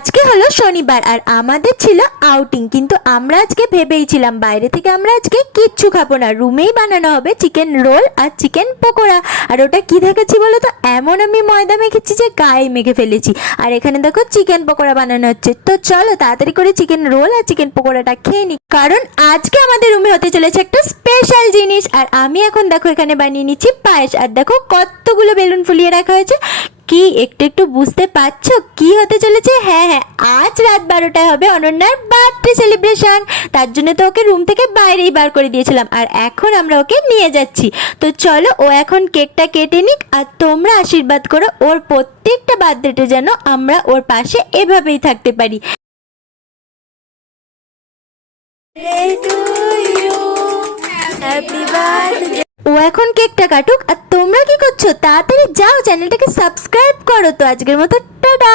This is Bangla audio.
আজকে হলো শনিবার আর আমাদের ছিল আউটিং, কিন্তু আমরা আজকে ভেবেইছিলাম বাইরে থেকে আমরা আজকে কিচ্ছু খাবো না, রুমেই বানানো হবে চিকেন রোল আর চিকেন পকোড়া। আর ওটা কি দেখেছি বলো তো, এমন আমি ময়দা মেখেছি যে গায়ে মেখে ফেলেছি। আর এখানে দেখো চিকেন পকোড়া বানানো হচ্ছে। তো চলো তাড়াতাড়ি করে চিকেন রোল আর চিকেন পকোড়াটা খেয়ে নিই, কারণ আজকে আমাদের রুমে হতে চলেছে একটা স্পেশাল জিনিস। আর আমি এখন দেখো এখানে বানিয়ে নিচ্ছি পায়েস। আর দেখো কতগুলো বেলুন ফুলিয়ে রাখা হয়েছে। কি একটু একটু বুঝতে পারছো কি হতে চলেছে? হ্যাঁ হ্যাঁ, আজ রাত 12টায় হবে অনন্যার বার্থডে সেলিব্রেশন। তার জন্য তো ওকে রুম থেকে বাইরেই বার করে দিয়েছিলাম, আর এখন আমরা ওকে নিয়ে যাচ্ছি। তো চলো ও এখন কেকটা কেটে নিক, আর তোমরা আশীর্বাদ করো ওর প্রত্যেকটা বার্থডেতে যেন আমরা ওর পাশে এভাবেই থাকতে পারি। ও এখন কেকটা কাটুক, আর তোমরা কি করছো? তাড়াতাড়ি যাও চ্যানেলটাকে সাবস্ক্রাইব করো। তো আজকের মতো টাটা।